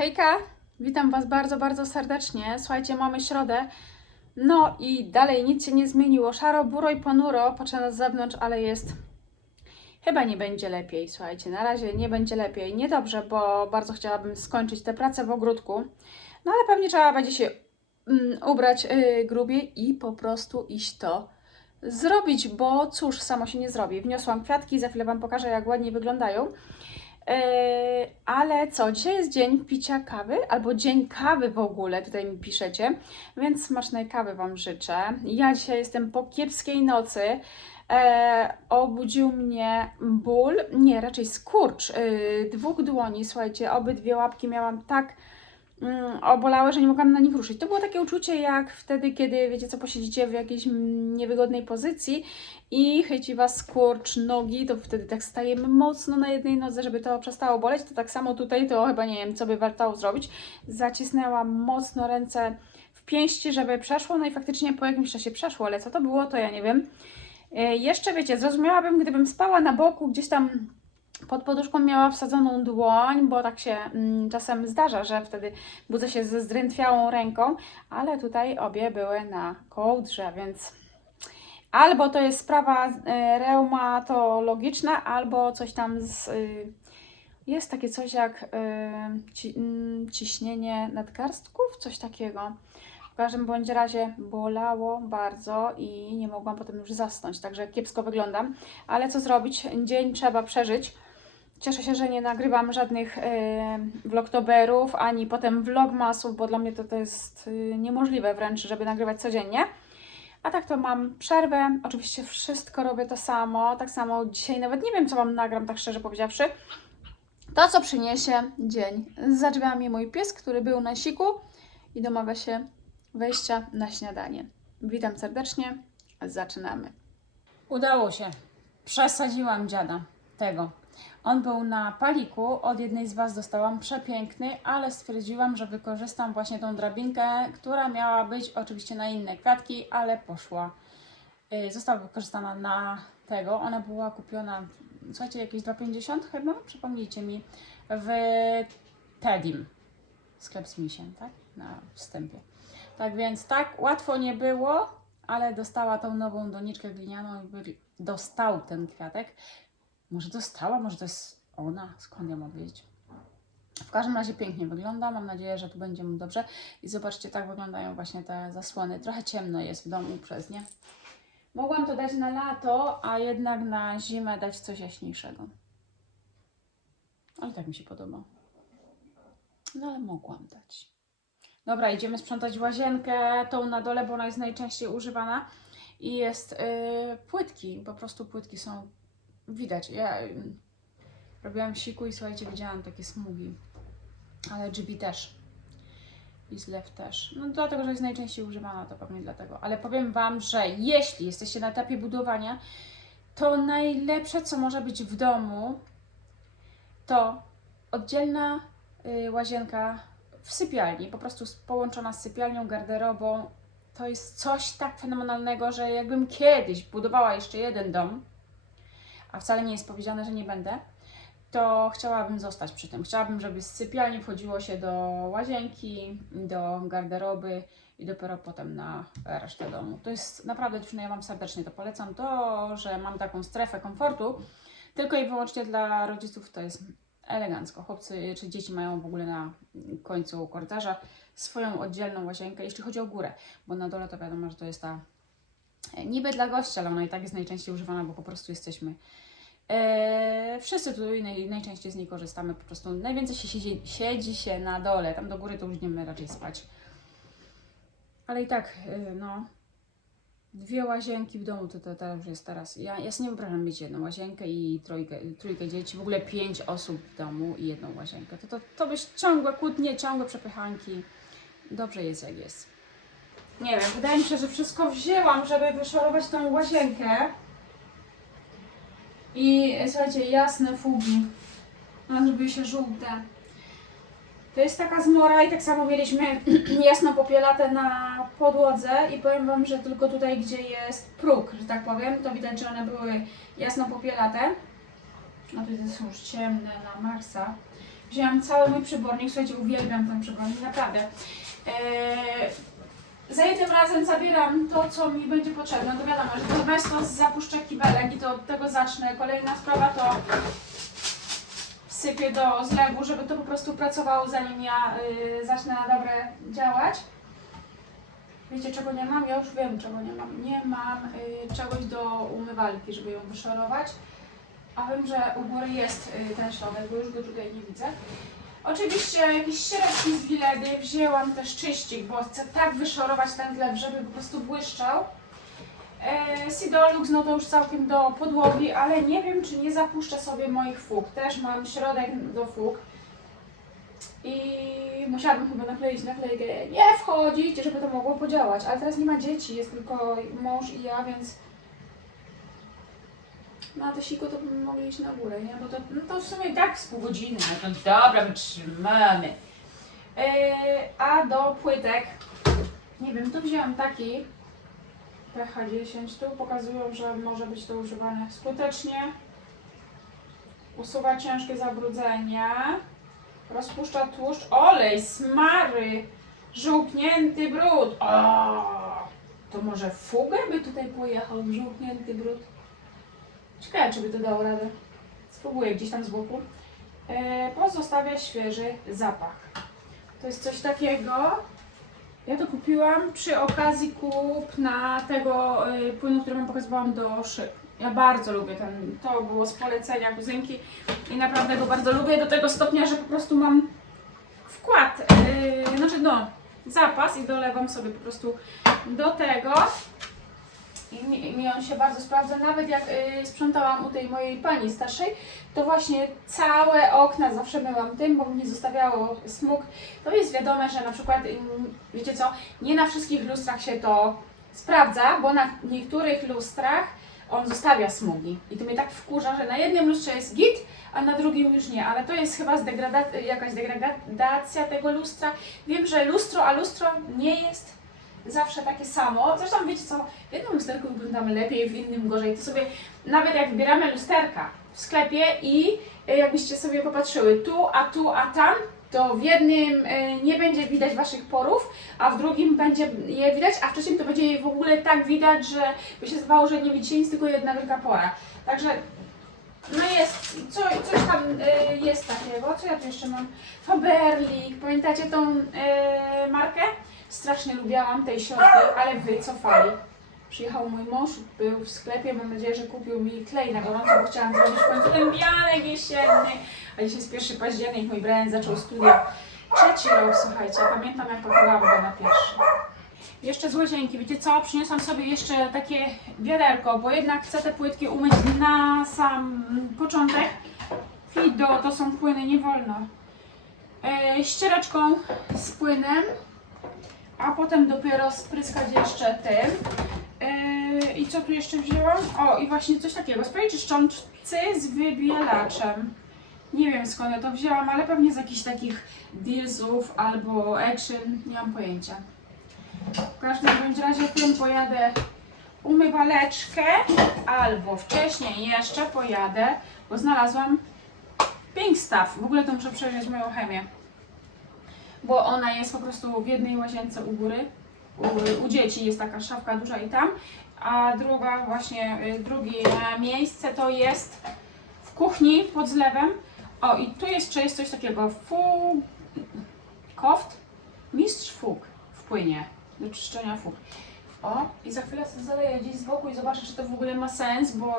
Hejka, witam Was bardzo, bardzo serdecznie. Słuchajcie, mamy środę. No i dalej nic się nie zmieniło. Szaro, buro i ponuro. Patrzę na zewnątrz, ale jest. Chyba nie będzie lepiej. Słuchajcie, na razie nie będzie lepiej. Niedobrze, bo bardzo chciałabym skończyć tę pracę w ogródku. No ale pewnie trzeba będzie się mm, ubrać yy, grubiej i po prostu iść to zrobić, bo cóż, samo się nie zrobi. Wniosłam kwiatki, za chwilę Wam pokażę, jak ładnie wyglądają. Yy, ale co, dzisiaj jest dzień picia kawy, albo dzień kawy w ogóle, tutaj mi piszecie, więc smacznej kawy Wam życzę. Ja dzisiaj jestem po kiepskiej nocy. E, obudził mnie ból, nie, raczej skurcz yy, dwóch dłoni, słuchajcie, obydwie łapki miałam tak mm, obolałe, że nie mogłam na nich ruszyć. To było takie uczucie jak wtedy, kiedy, wiecie co, posiedzicie w jakiejś niewygodnej pozycji i chyci Was skurcz nogi, to wtedy tak stajemy mocno na jednej nodze, żeby to przestało boleć. To tak samo tutaj, to chyba nie wiem, co by warto zrobić. Zacisnęłam mocno ręce w pięści, żeby przeszło, no i faktycznie po jakimś czasie przeszło, ale co to było, to ja nie wiem. E, Jeszcze wiecie, zrozumiałabym, gdybym spała na boku, gdzieś tam pod poduszką miała wsadzoną dłoń, bo tak się mm, czasem zdarza, że wtedy budzę się ze zdrętwiałą ręką, ale tutaj obie były na kołdrze, więc albo to jest sprawa e, reumatologiczna, albo coś tam z. Y, jest takie coś jak y, ci, mm, ciśnienie nadgarstków, coś takiego. W każdym bądź razie bolało bardzo i nie mogłam potem już zasnąć, także kiepsko wyglądam. Ale co zrobić? Dzień trzeba przeżyć. Cieszę się, że nie nagrywam żadnych y, vlogtoberów, ani potem vlogmasów, bo dla mnie to, to jest y, niemożliwe wręcz, żeby nagrywać codziennie. A tak to mam przerwę. Oczywiście wszystko robię to samo. Tak samo dzisiaj nawet nie wiem, co Wam nagram, tak szczerze powiedziawszy. To, co przyniesie dzień. Za drzwiami mój pies, który był na siku i domaga się wejścia na śniadanie. Witam serdecznie. Zaczynamy. Udało się. Przesadziłam dziada tego. On był na paliku, od jednej z Was dostałam przepiękny, ale stwierdziłam, że wykorzystam właśnie tą drabinkę, która miała być oczywiście na inne kwiatki, ale poszła. y, Została wykorzystana na tego. Ona była kupiona, słuchajcie, jakieś 2,50 chyba? Przypomnijcie mi. W Tedim. Sklep z misiem, tak? Na wstępie. Tak więc tak, łatwo nie było, ale dostała tą nową doniczkę glinianą i dostał ten kwiatek. Może dostała, może to jest ona, skąd ja mam wiedzieć. W każdym razie pięknie wygląda, mam nadzieję, że tu będzie mu dobrze. I zobaczcie, tak wyglądają właśnie te zasłony. Trochę ciemno jest w domu przez nie. Mogłam to dać na lato, a jednak na zimę dać coś jaśniejszego. Ale tak mi się podoba. No ale mogłam dać. Dobra, idziemy sprzątać łazienkę, tą na dole, bo ona jest najczęściej używana. I jest yy, płytki, po prostu płytki są widać. Ja robiłam siku i słuchajcie, widziałam takie smugi. Ale drzwi też. I zlew też. No dlatego, że jest najczęściej używana, to pewnie dlatego. Ale powiem Wam, że jeśli jesteście na etapie budowania, to najlepsze, co może być w domu, to oddzielna y, łazienka w sypialni, po prostu połączona z sypialnią, garderobą. To jest coś tak fenomenalnego, że jakbym kiedyś budowała jeszcze jeden dom, a wcale nie jest powiedziane, że nie będę, to chciałabym zostać przy tym. Chciałabym, żeby z sypialni wchodziło się do łazienki, do garderoby i dopiero potem na resztę domu. To jest naprawdę dziewczyny, ja Wam serdecznie to polecam. To, że mam taką strefę komfortu, tylko i wyłącznie dla rodziców to jest elegancko. Chłopcy czy dzieci mają w ogóle na końcu korytarza swoją oddzielną łazienkę, jeśli chodzi o górę, bo na dole to wiadomo, że to jest ta niby dla gościa, ale ona i tak jest najczęściej używana, bo po prostu jesteśmy e, wszyscy tutaj naj, najczęściej z niej korzystamy, po prostu najwięcej się siedzi, siedzi się na dole, tam do góry to już idziemy raczej spać. Ale i tak, e, no, dwie łazienki w domu to, to, to już jest teraz. Ja, ja sobie nie wyobrażam mieć jedną łazienkę i trójkę, trójkę dzieci, w ogóle pięć osób w domu i jedną łazienkę. To, to, to byś ciągłe kłótnie, ciągłe przepychanki. Dobrze jest jak jest. Nie wiem, wydaje mi się, że wszystko wzięłam, żeby wyszorować tą łazienkę. I słuchajcie, jasne fugi. One zrobiły się żółte. To jest taka zmora i tak samo mieliśmy jasno popielatę na podłodze i powiem Wam, że tylko tutaj, gdzie jest próg, że tak powiem, to widać, że one były jasno popielate. A tutaj są już ciemne na maksa. Wzięłam cały mój przybornik, słuchajcie, uwielbiam ten przybornik, naprawdę. Eee, za jednym razem zabieram to, co mi będzie potrzebne. No wiadomo, że to bez to zapuszczę kibelek i to od tego zacznę. Kolejna sprawa to wsypię do zlewu, żeby to po prostu pracowało zanim ja y, zacznę na dobre działać. Wiecie czego nie mam? Ja już wiem czego nie mam. Nie mam y, czegoś do umywalki, żeby ją wyszorować. A wiem, że u góry jest y, ten środek, bo już go tutaj nie widzę. Oczywiście jakieś środki z Wiledy, wzięłam też czyścik, bo chcę tak wyszorować ten zlew, żeby po prostu błyszczał. E, Sidolux, no to już całkiem do podłogi, ale nie wiem, czy nie zapuszczę sobie moich fug. Też mam środek do fug. I musiałabym chyba nakleić naklejkę nie wchodzić, żeby to mogło podziałać. Ale teraz nie ma dzieci, jest tylko mąż i ja, więc no a te siko to bym mogli iść na górę, nie? Bo to, no to w sumie tak z pół godziny, no to dobra, wytrzymamy. Yy, a do płytek, nie wiem, tu wzięłam taki PH10, tu pokazują, że może być to używane skutecznie. Usuwa ciężkie zabrudzenia. Rozpuszcza tłuszcz, olej, smary, żółknięty brud. O, to może fugę by tutaj pojechał, żółknięty brud. Ciekawe, czy by to dało radę. Spróbuję gdzieś tam z boku. E, pozostawia świeży zapach. To jest coś takiego. Ja to kupiłam przy okazji kupna tego y, płynu, który Wam pokazywałam do szyb. Ja bardzo lubię ten, to było z polecenia kuzynki i naprawdę go bardzo lubię do tego stopnia, że po prostu mam wkład, yy, znaczy no, zapas i dolewam sobie po prostu do tego. I mi, mi on się bardzo sprawdza, nawet jak y, sprzątałam u tej mojej pani starszej, to właśnie całe okna zawsze myłam tym, bo mi zostawiało smug. To jest wiadome, że na przykład, ym, wiecie co, nie na wszystkich lustrach się to sprawdza, bo na niektórych lustrach on zostawia smugi. I to mnie tak wkurza, że na jednym lustrze jest git, a na drugim już nie. Ale to jest chyba jakaś degradacja tego lustra. Wiem, że lustro, a lustro nie jest zawsze takie samo. Zresztą wiecie co, w jednym lusterku wyglądamy lepiej, w innym gorzej. To sobie, nawet jak wybieramy lusterka w sklepie i y, jakbyście sobie popatrzyły tu, a tu, a tam, to w jednym y, nie będzie widać Waszych porów, a w drugim będzie je widać, a w trzecim to będzie je w ogóle tak widać, że by się zdawało, że nie widzicie nic, tylko jedna wielka pora. Także no jest, co, coś tam y, jest takiego. Co ja tu jeszcze mam? Faberlik. Pamiętacie tą markę? Strasznie lubiałam tej środki, ale wycofali. Przyjechał mój mąż, był w sklepie, mam nadzieję, że kupił mi klej na gorąco, bo chciałam zrobić w końcu ten bianek jesienny. A dzisiaj jest 1 październik, mój Brian zaczął studia. Trzeci rok, słuchajcie, pamiętam jak pakowałam go na pierwszy. Jeszcze z łazienki, wiecie co? Przyniosłam sobie jeszcze takie wiaderko, bo jednak chcę te płytki umyć na sam początek. Fido, to są płyny, nie wolno. E, ściereczką z płynem, a potem dopiero spryskać jeszcze tym. E, I co tu jeszcze wzięłam? O, i właśnie coś takiego. Spray czyszczący z wybielaczem. Nie wiem skąd ja to wzięłam, ale pewnie z jakichś takich dealsów albo action, nie mam pojęcia. W każdym bądź razie tym pojadę umywaleczkę, albo wcześniej jeszcze pojadę, bo znalazłam Pink Stuff. W ogóle to muszę przejrzeć moją chemię. Bo ona jest po prostu w jednej łazience u góry. U, u dzieci jest taka szafka duża i tam. A druga właśnie, y, drugie miejsce to jest w kuchni pod zlewem. O i tu jeszcze jest coś takiego. Fug... Koft? Mistrz fug w płynie do czyszczenia fug. O, i za chwilę zaleję gdzieś z boku i zobaczę, czy to w ogóle ma sens, bo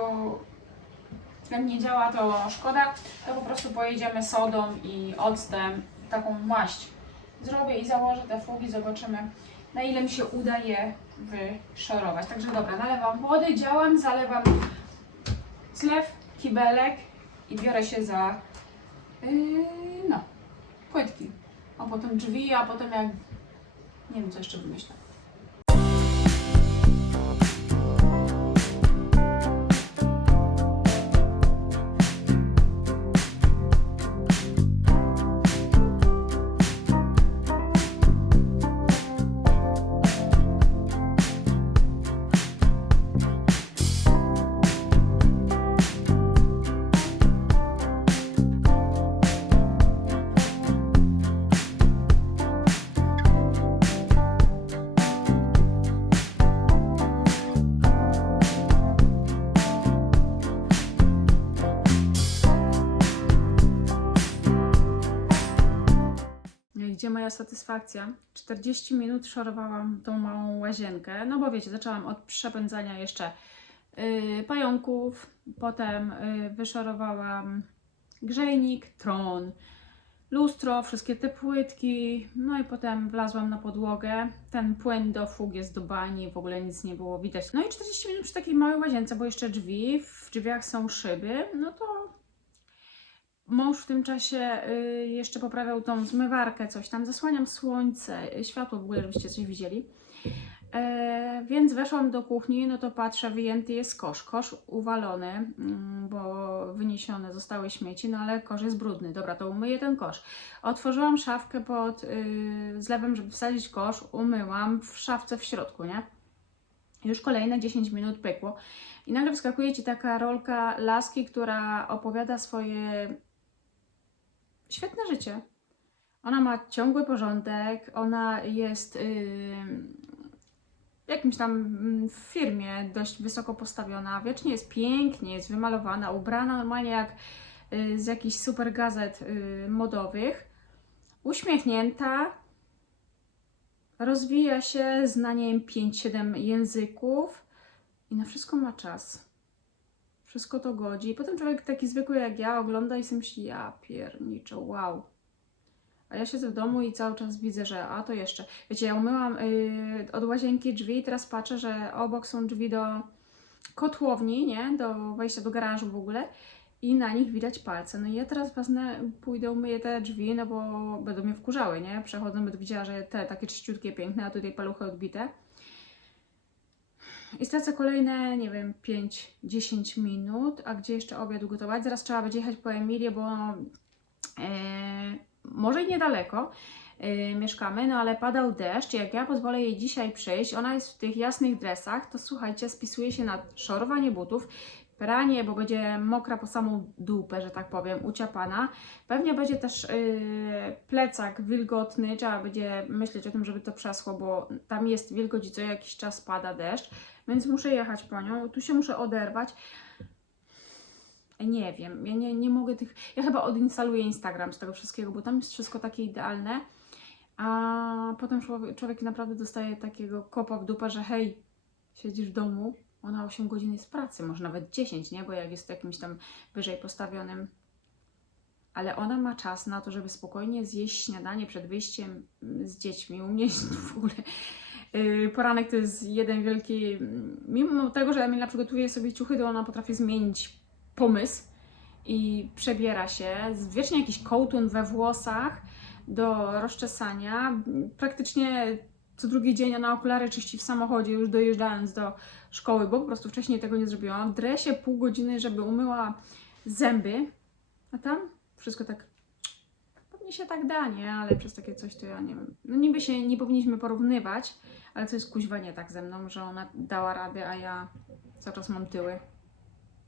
jak nie działa, to szkoda. To po prostu pojedziemy sodą i octem, taką maść zrobię i założę te fugi, zobaczymy na ile mi się uda je wyszorować. Także dobra, nalewam wody, działam, zalewam zlew, kibelek i biorę się za yy, no, płytki. A potem drzwi, a potem jak nie wiem co jeszcze wymyślę. Satysfakcja? 40 minut szorowałam tą małą łazienkę, no bo wiecie, zaczęłam od przepędzania jeszcze yy, pająków, potem yy, wyszorowałam grzejnik, tron, lustro, wszystkie te płytki, no i potem wlazłam na podłogę. Ten płyn do fug jest do bani, w ogóle nic nie było widać. No i 40 minut przy takiej małej łazience, bo jeszcze drzwi, w drzwiach są szyby, no to mąż w tym czasie y, jeszcze poprawiał tą zmywarkę, coś tam, zasłaniam słońce, y, światło w ogóle, żebyście coś widzieli. E, więc weszłam do kuchni, no to patrzę, wyjęty jest kosz. Kosz uwalony, mm, bo wyniesione zostały śmieci, no ale kosz jest brudny. Dobra, to umyję ten kosz. Otworzyłam szafkę pod y, zlewem, żeby wsadzić kosz, umyłam w szafce w środku, nie? Już kolejne 10 minut pykło. I nagle wskakuje ci taka rolka laski, która opowiada swoje świetne życie. Ona ma ciągły porządek, ona jest yy, jakimś tam mm, w firmie dość wysoko postawiona, wiecznie jest pięknie, jest wymalowana, ubrana normalnie jak yy, z jakichś super gazet yy, modowych, uśmiechnięta, rozwija się, zna nie wiem 5-7 języków i na wszystko ma czas. Wszystko to godzi. I potem człowiek taki zwykły jak ja ogląda i sobie myśli, ja pierniczę, wow. A ja siedzę w domu i cały czas widzę, że a to jeszcze. Wiecie, ja umyłam yy, od łazienki drzwi i teraz patrzę, że obok są drzwi do kotłowni, nie? Do wejścia do garażu w ogóle. I na nich widać palce. No i ja teraz wezmę, pójdę, umyję te drzwi, no bo będą mnie wkurzały, nie? Przechodzę, będę widziała, że te takie czyściutkie, piękne, a tutaj paluchy odbite. I stracę kolejne, nie wiem, 5-10 minut. A gdzie jeszcze obiad ugotować? Zaraz trzeba będzie jechać po Emilię, bo e, może i niedaleko e, mieszkamy, no ale padał deszcz. Jak ja pozwolę jej dzisiaj przyjść, ona jest w tych jasnych dresach, to słuchajcie, spisuje się na szorowanie butów, pranie, bo będzie mokra po samą dupę, że tak powiem, uciapana. Pewnie będzie też yy, plecak wilgotny, trzeba będzie myśleć o tym, żeby to przeschło, bo tam jest wilgoć i co jakiś czas pada deszcz, więc muszę jechać po nią. Tu się muszę oderwać. Nie wiem, ja nie, nie mogę tych. Ja chyba odinstaluję Instagram z tego wszystkiego, bo tam jest wszystko takie idealne. A potem człowiek, człowiek naprawdę dostaje takiego kopa w dupę, że hej, siedzisz w domu, ona 8 godzin jest pracy, może nawet 10, nie? Bo jak jest jakimś tam wyżej postawionym. Ale ona ma czas na to, żeby spokojnie zjeść śniadanie przed wyjściem z dziećmi. U mnie w ogóle poranek to jest jeden wielki. mm, Mimo tego, że Emila przygotuje sobie ciuchy, to ona potrafi zmienić pomysł i przebiera się. Wiecznie jakiś kołtun we włosach do rozczesania. Praktycznie co drugi dzień na okulary czyści w samochodzie, już dojeżdżając do szkoły, bo po prostu wcześniej tego nie zrobiłam. W dresie pół godziny, żeby umyła zęby, a tam wszystko tak pewnie się tak da, nie? Ale przez takie coś to ja nie wiem. No niby się nie powinniśmy porównywać, ale to jest kuźwa nie tak ze mną, że ona dała radę, a ja cały czas mam tyły.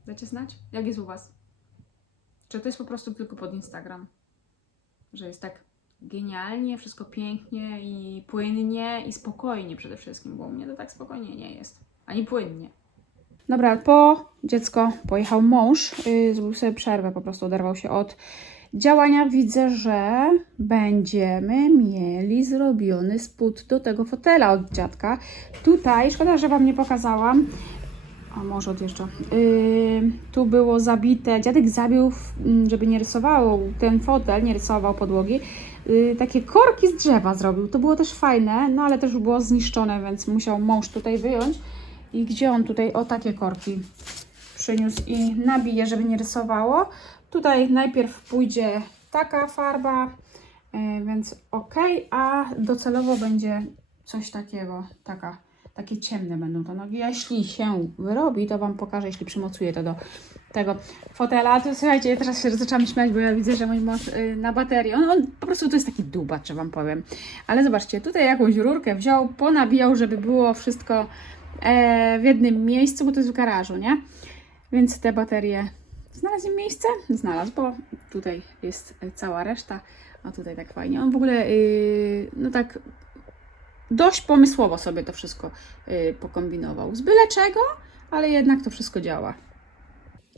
Dacie znać? Jak jest u Was? Czy to jest po prostu tylko pod Instagram? Że jest tak genialnie, wszystko pięknie i płynnie i spokojnie przede wszystkim, bo u mnie to tak spokojnie nie jest. Ani płynnie. Dobra, po dziecko pojechał mąż, yy, zrobił sobie przerwę, po prostu oderwał się od działania. Widzę, że będziemy mieli zrobiony spód do tego fotela od dziadka. Tutaj, szkoda, że Wam nie pokazałam, a może odjeżdża. Yy, tu było zabite, dziadek zabił, w- m, żeby nie rysował ten fotel, nie rysował podłogi. Yy, takie korki z drzewa zrobił. To było też fajne, no ale też było zniszczone, więc musiał mąż tutaj wyjąć. I gdzie on tutaj? O takie korki przyniósł i nabije, żeby nie rysowało. Tutaj najpierw pójdzie taka farba, yy, więc ok, a docelowo będzie coś takiego, taka takie ciemne będą to nogi. Jeśli się wyrobi, to Wam pokażę, jeśli przymocuję to do tego fotela. To słuchajcie, ja teraz się zaczęłam śmiać, bo ja widzę, że mój mąż y, na baterii, on, on po prostu to jest taki dubacz, że Wam powiem. Ale zobaczcie, tutaj jakąś rurkę wziął, ponabijał, żeby było wszystko e, w jednym miejscu, bo to jest w garażu, nie? Więc te baterie znalazł miejsce? Znalazł, bo tutaj jest cała reszta, a tutaj tak fajnie. On w ogóle, y, no tak dość pomysłowo sobie to wszystko y, pokombinował. Z byle czego, ale jednak to wszystko działa.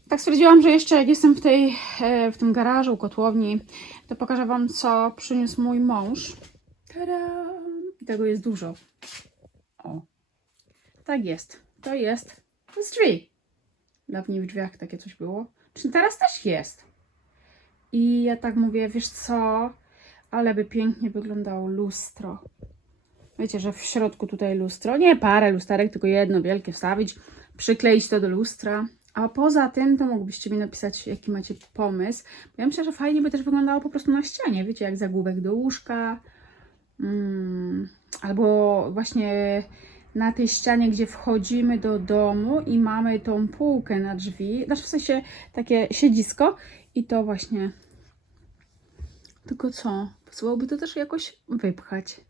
Tak stwierdziłam, że jeszcze jak jestem w, tej, e, w tym garażu, kotłowni, to pokażę Wam, co przyniósł mój mąż. I tego jest dużo. O, tak jest. To jest z drzwi. Dawniej w drzwiach takie coś było. Czy teraz też jest? I ja tak mówię, wiesz co? Ale by pięknie wyglądało lustro. Wiecie, że w środku tutaj lustro. Nie parę lusterek, tylko jedno wielkie wstawić, przykleić to do lustra. A poza tym, to mógłbyście mi napisać, jaki macie pomysł. Bo ja myślę, że fajnie by też wyglądało po prostu na ścianie. Wiecie, jak zagłówek do łóżka. Mm, albo właśnie na tej ścianie, gdzie wchodzimy do domu i mamy tą półkę na drzwi. Znaczy w sensie takie siedzisko. I to właśnie. Tylko co? Pasowałoby to też jakoś wypchać.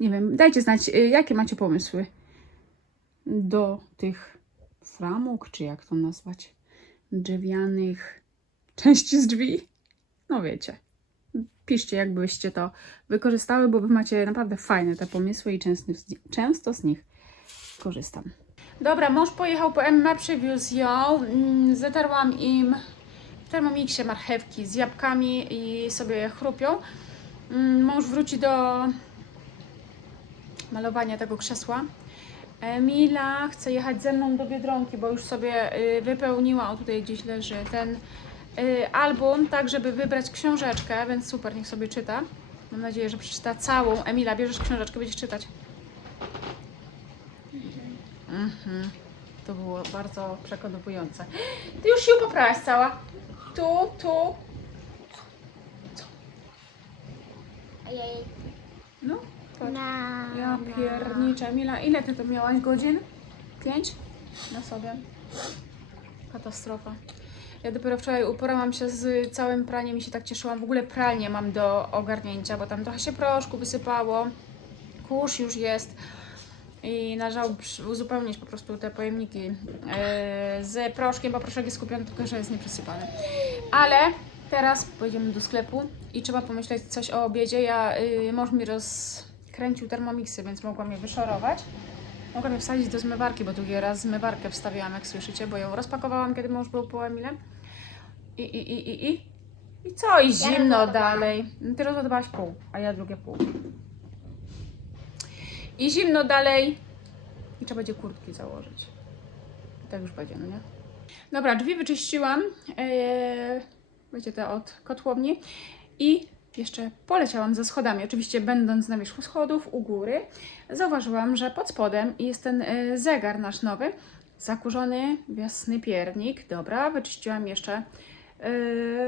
Nie wiem, dajcie znać, y, jakie macie pomysły do tych framug, czy jak to nazwać, drewnianych części z drzwi. No wiecie. Piszcie, jakbyście to wykorzystały, bo wy macie naprawdę fajne te pomysły i często z nich korzystam. Dobra, mąż pojechał po Emmę, przywiózł ją. Mm, Zatarłam im w termomiksie marchewki z jabłkami i sobie chrupią. Mm, Mąż wróci do malowania tego krzesła. Emila chce jechać ze mną do Biedronki, bo już sobie y, wypełniła, o tutaj gdzieś leży ten y, album, tak żeby wybrać książeczkę, więc super, niech sobie czyta. Mam nadzieję, że przeczyta całą. Emila, bierzesz książeczkę, będziesz czytać. Mhm. To było bardzo przekonujące. Ty już się poprawiasz cała. Tu, tu. Ojej. No, patrz. Na, Ja pierniczę. Emila, ile ty to miałaś godzin? Pięć? Na sobie. Katastrofa. Ja dopiero wczoraj uporałam się z całym praniem i się tak cieszyłam. W ogóle pralnię mam do ogarnięcia, bo tam trochę się proszku wysypało. Kurz już jest. I należało uzupełnić po prostu te pojemniki yy, z proszkiem, bo proszek jest kupiony, tylko że jest nieprzysypany. Ale teraz pojedziemy do sklepu i trzeba pomyśleć coś o obiedzie. Ja, yy, mąż mi rozkręcił termomiksy, więc mogłam je wyszorować. Mogłam je wsadzić do zmywarki, bo drugi raz zmywarkę wstawiałam, jak słyszycie, bo ją rozpakowałam, kiedy mąż był po Emile. I, i, i, i, i. I co? I zimno rozładowałam. dalej. Ty rozładowałaś pół, a ja drugie pół. I zimno dalej. I trzeba będzie kurtki założyć. Tak już będzie, no nie? Dobra, drzwi wyczyściłam. Eee, wiecie, te od kotłowni. I jeszcze poleciałam ze schodami. Oczywiście będąc na wierzchu schodów u góry, zauważyłam, że pod spodem jest ten e, zegar nasz nowy. Zakurzony, wiosny piernik. Dobra, wyczyściłam jeszcze e,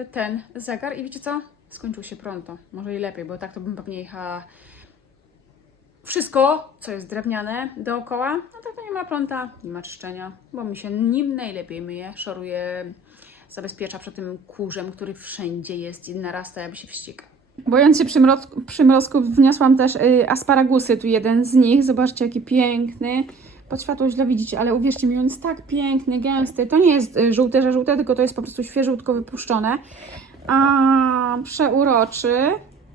ten zegar i wiecie co? Skończył się pronto. Może i lepiej, bo tak to bym pewnie jechała wszystko, co jest drewniane dookoła, no to, to nie ma prąta, nie ma czyszczenia, bo mi się nim najlepiej myje, szoruje, zabezpiecza przed tym kurzem, który wszędzie jest i narasta, jakby się wścieka. Bojąc się przymrozku, przymrozku wniosłam też y, asparagusy, tu jeden z nich, zobaczcie jaki piękny. Pod światło źle widzicie, ale uwierzcie mi, on jest tak piękny, gęsty. To nie jest y, żółte, że żółte, tylko to jest po prostu świeżutko wypuszczone. A przeuroczy.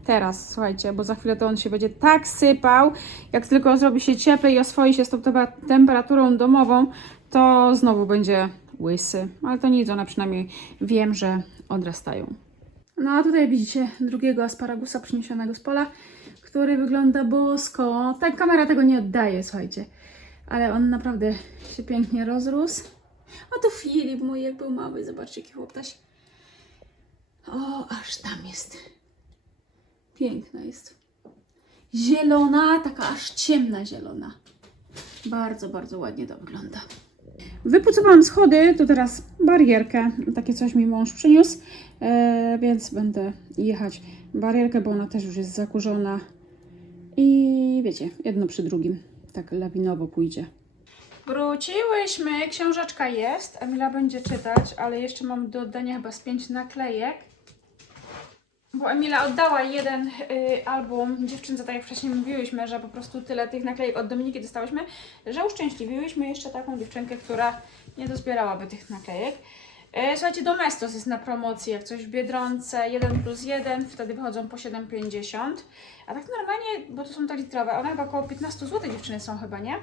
Teraz, słuchajcie, bo za chwilę to on się będzie tak sypał. Jak tylko zrobi się cieplej i oswoi się z tą temperaturą domową, to znowu będzie łysy. Ale to nic, one przynajmniej wiem, że odrastają. No a tutaj widzicie drugiego asparagusa przyniesionego z pola, który wygląda bosko. Tak, kamera tego nie oddaje, słuchajcie. Ale on naprawdę się pięknie rozrósł. A to Filip mój, jak był mały, zobaczcie jaki chłoptaś. O, aż tam jest. Piękna jest. Zielona, taka aż ciemna zielona. Bardzo, bardzo ładnie to wygląda. Wypucowałam schody, to teraz barierkę. Takie coś mi mąż przyniósł, e, więc będę jechać barierkę, bo ona też już jest zakurzona. I wiecie, jedno przy drugim. Tak lawinowo pójdzie. Wróciłyśmy, książeczka jest. Emila będzie czytać, ale jeszcze mam do oddania chyba z pięć naklejek. Bo Emila oddała jeden y, album dziewczynce, tak jak wcześniej mówiłyśmy, że po prostu tyle tych naklejek od Dominiki dostałyśmy, że uszczęśliwiłyśmy jeszcze taką dziewczynkę, która nie dozbierałaby tych naklejek. Y, słuchajcie, Domestos jest na promocji, jak coś w Biedronce 1 plus 1, wtedy wychodzą po 7,50. A tak normalnie, bo to są te litrowe, one chyba około 15 zł dziewczyny są chyba, nie?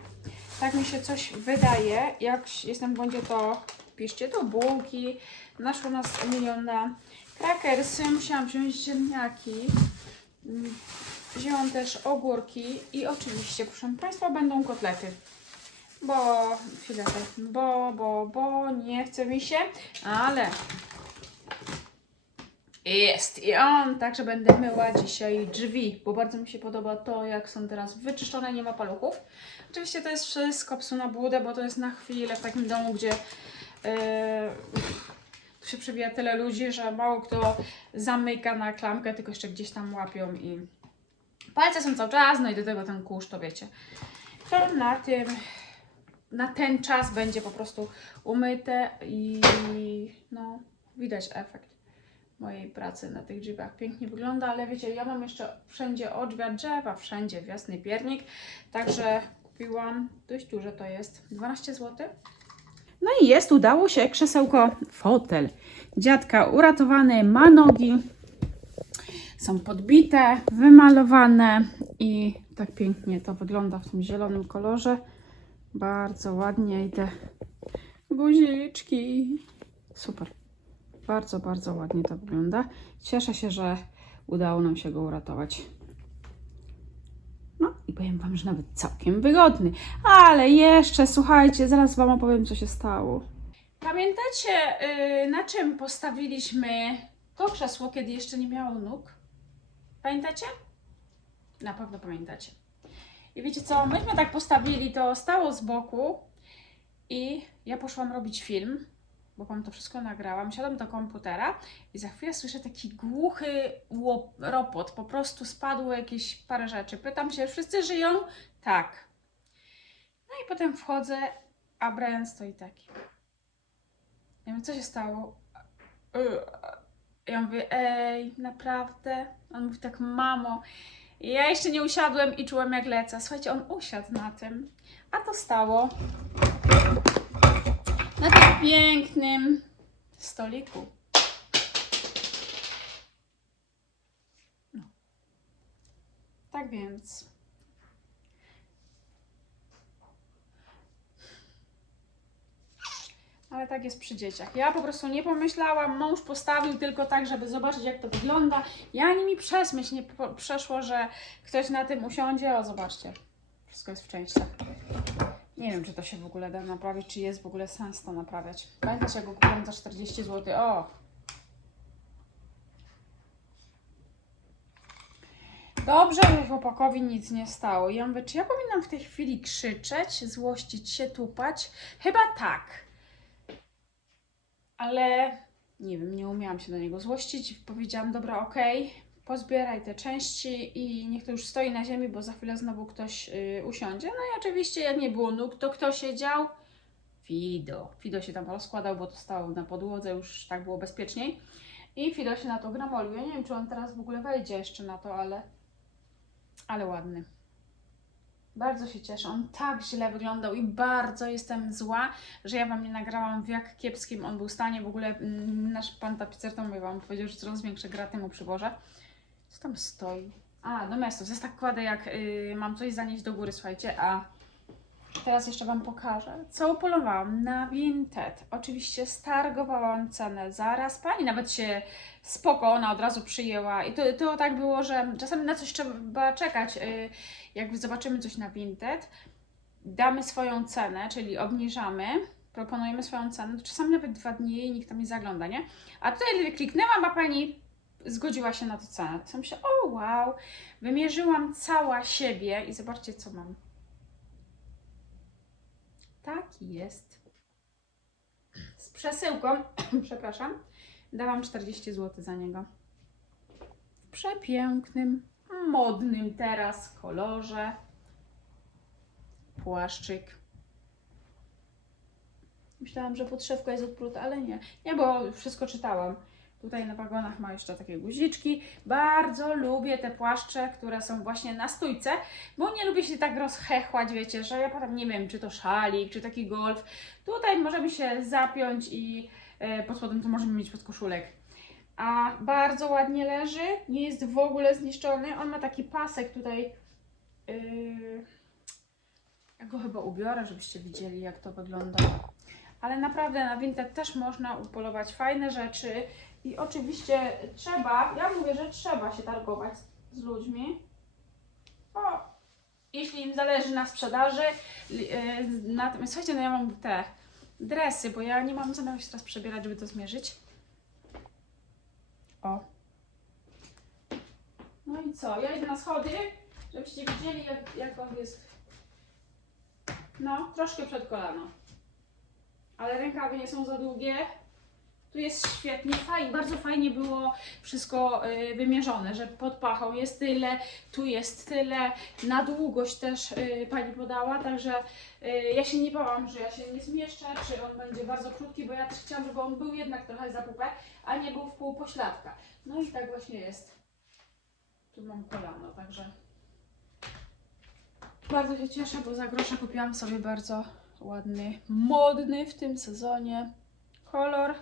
Tak mi się coś wydaje, jak jestem w błędzie to piszcie tu bułki. Naszło nas milion na krakersy. Musiałam wziąć ziemniaki. Mm, Wzięłam też ogórki i oczywiście, proszę Państwa, będą kotlety. Bo, chwilę, bo, bo, bo, nie chce mi się, ale jest i on, także będę myła dzisiaj drzwi, bo bardzo mi się podoba to, jak są teraz wyczyszczone, nie ma paluchów. Oczywiście to jest wszystko psu na budę, bo to jest na chwilę w takim domu, gdzie yy, się przebija tyle ludzi, że mało kto zamyka na klamkę, tylko jeszcze gdzieś tam łapią i palce są cały czas, no i do tego ten kurz, to wiecie. To na tym, na ten czas będzie po prostu umyte i no, widać efekt mojej pracy na tych drzwiach. Pięknie wygląda, ale wiecie, ja mam jeszcze wszędzie odrzwia drzewa, wszędzie wiosny piernik, także kupiłam, dość duże to jest, 12 zł. No i jest, udało się, krzesełko, fotel. Dziadka uratowany, ma nogi, są podbite, wymalowane i tak pięknie to wygląda w tym zielonym kolorze. Bardzo ładnie i te guziczki. Super. Bardzo, bardzo ładnie to wygląda. Cieszę się, że udało nam się go uratować. Powiem Wam, że nawet całkiem wygodny. Ale jeszcze, słuchajcie, zaraz Wam opowiem, co się stało. Pamiętacie, yy, na czym postawiliśmy to krzesło, kiedy jeszcze nie miało nóg? Pamiętacie? Na pewno pamiętacie. I wiecie co, myśmy tak postawili, to stało z boku i ja poszłam robić film, bo wam to wszystko nagrałam. Siadam do komputera i za chwilę słyszę taki głuchy łop, ropot. Po prostu spadło jakieś parę rzeczy. Pytam się, wszyscy żyją? Tak. No i potem wchodzę, a Brian stoi taki. Ja mówię, co się stało? Yy. Ja mówię, ej, naprawdę? On mówi tak, mamo. Ja jeszcze nie usiadłem i czułem jak lecę. Słuchajcie, on usiadł na tym, a to stało na tym pięknym stoliku. No. Tak więc. Ale tak jest przy dzieciach. Ja po prostu nie pomyślałam, mąż postawił tylko tak, żeby zobaczyć jak to wygląda. Ja ani mi przez myśl nie przeszło, że ktoś na tym usiądzie. O, zobaczcie. Wszystko jest w częściach. Nie wiem, czy to się w ogóle da naprawić, czy jest w ogóle sens to naprawiać. Pamiętasz, jak go kupiłam za 40 zł? O! Dobrze, że chłopakowi nic nie stało. I ja mówię, czy ja powinnam w tej chwili krzyczeć, złościć się, tupać? Chyba tak. Ale nie wiem, nie umiałam się do niego złościć. Powiedziałam, dobra, okej, pozbieraj te części i niech to już stoi na ziemi, bo za chwilę znowu ktoś y, usiądzie. No i oczywiście, jak nie było nóg, to kto siedział? Fido. Fido się tam rozkładał, bo to stało na podłodze, już tak było bezpieczniej. I Fido się na to gramolił. Ja nie wiem, czy on teraz w ogóle wejdzie jeszcze na to, ale, ale ładny. Bardzo się cieszę. On tak źle wyglądał i bardzo jestem zła, że ja Wam nie nagrałam w jak kiepskim on był stanie. W ogóle mm, nasz pan tapicer to mówię Wam powiedział, że coraz większe graty mu przywożę. Co tam stoi? A, domestos. Ja tak kładę, jak y, mam coś zanieść do góry, słuchajcie, a teraz jeszcze Wam pokażę, co upolowałam na Vinted. Oczywiście stargowałam cenę zaraz. Pani nawet się spoko, ona od razu przyjęła. I to, to tak było, że czasami na coś trzeba czekać. Y, jak zobaczymy coś na Vinted, damy swoją cenę, czyli obniżamy, proponujemy swoją cenę, to czasami nawet dwa dni nikt tam nie zagląda, nie? A tutaj kliknęłam, a pani zgodziła się na tę cenę. To myślę, o wow, wymierzyłam cała siebie i zobaczcie, co mam. Taki jest. Z przesyłką, przepraszam, dałam 40 zł za niego. W przepięknym, modnym teraz kolorze. Płaszczyk. Myślałam, że podszewka jest odpruta, ale nie. Nie, bo wszystko czytałam. Tutaj na wagonach ma jeszcze takie guziczki. Bardzo lubię te płaszcze, które są właśnie na stójce, bo nie lubię się tak rozchechłać, wiecie, że ja potem nie wiem, czy to szalik, czy taki golf. Tutaj możemy się zapiąć i e, pod spodem to możemy mieć podkoszulek. A bardzo ładnie leży, nie jest w ogóle zniszczony. On ma taki pasek tutaj. Yy... Ja go chyba ubiorę, żebyście widzieli, jak to wygląda. ale naprawdę na Vinted też można upolować fajne rzeczy i oczywiście trzeba, ja mówię, że trzeba się targować z ludźmi, bo jeśli im zależy na sprzedaży, li- yy, na tym, słuchajcie, no ja mam te dresy, bo ja nie mam zamiaru się teraz przebierać, żeby to zmierzyć. O. No i co? Ja idę na schody, żebyście widzieli, jak, jak on jest. No, troszkę przed kolano. Ale rękawy nie są za długie. Tu jest świetnie, fajnie, bardzo fajnie było wszystko y, wymierzone, że pod pachą jest tyle, tu jest tyle, na długość też y, pani podała, także y, ja się nie bałam, że ja się nie zmieszczę, czy on będzie bardzo krótki, bo ja też chciałam, żeby on był jednak trochę za pupę, a nie był w pół pośladka. No i tak właśnie jest. Tu mam kolano, także bardzo się cieszę, bo za grosze kupiłam sobie bardzo ładny, modny w tym sezonie kolor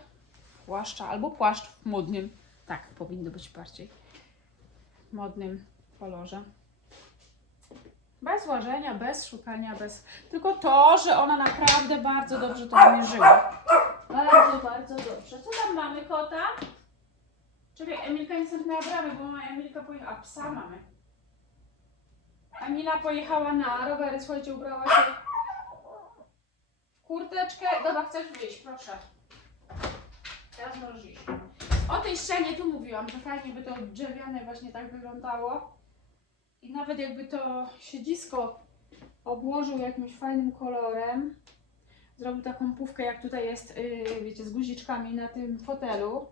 płaszcza albo płaszcz w modnym. Tak, powinno być bardziej modnym kolorze. Bez łażenia, bez szukania, bez. Tylko to, że ona naprawdę bardzo dobrze to wymierzyła. Bardzo, bardzo dobrze. Co tam mamy, kota? Czekaj, Emilka nie zamknęła bramy, bo Emilka pojechała. A psa mamy. Emila pojechała na rowery, słuchajcie, ubrała się w kurteczkę. Dobra, chcesz wyjść, proszę. Teraz iść. O tej ścianie tu mówiłam, że fajnie by to drzewiane właśnie tak wyglądało. I nawet jakby to siedzisko obłożył jakimś fajnym kolorem, zrobił taką pówkę, jak tutaj jest, yy, wiecie, z guziczkami na tym fotelu.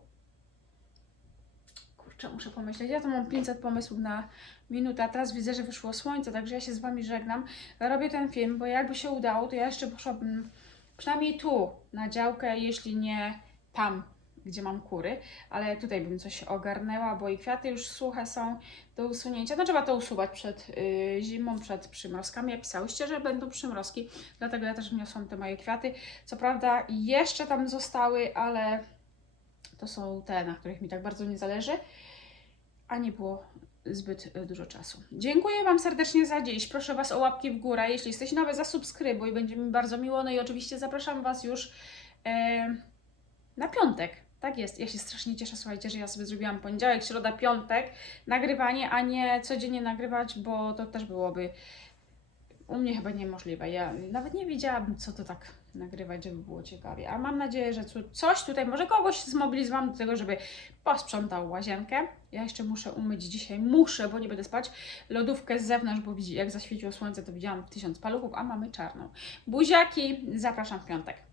Kurczę, muszę pomyśleć. Ja to mam 500 pomysłów na minutę, a teraz widzę, że wyszło słońce, także ja się z Wami żegnam. Robię ten film, bo jakby się udało, to ja jeszcze poszłabym przynajmniej tu na działkę, jeśli nie tam, gdzie mam kury, ale tutaj bym coś ogarnęła, bo i kwiaty już suche są do usunięcia. No trzeba to usuwać przed y, zimą, przed przymrozkami. Ja pisałyście, że będą przymrozki, dlatego ja też wniosłam te moje kwiaty. Co prawda jeszcze tam zostały, ale to są te, na których mi tak bardzo nie zależy, a nie było zbyt y, dużo czasu. Dziękuję Wam serdecznie za dziś. Proszę Was o łapki w górę. Jeśli jesteś nowy, zasubskrybuj, będzie mi bardzo miło. No i oczywiście zapraszam Was już e, na piątek. Tak jest. Ja się strasznie cieszę, słuchajcie, że ja sobie zrobiłam poniedziałek, środa, piątek nagrywanie, a nie codziennie nagrywać, bo to też byłoby u mnie chyba niemożliwe. Ja nawet nie wiedziałabym, co to tak nagrywać, żeby było ciekawie. A mam nadzieję, że coś tutaj, może kogoś zmobilizowałam do tego, żeby posprzątał łazienkę. Ja jeszcze muszę umyć dzisiaj, muszę, bo nie będę spać, lodówkę z zewnątrz, bo jak zaświeciło słońce, to widziałam tysiąc paluchów, a mamy czarną. Buziaki, zapraszam w piątek.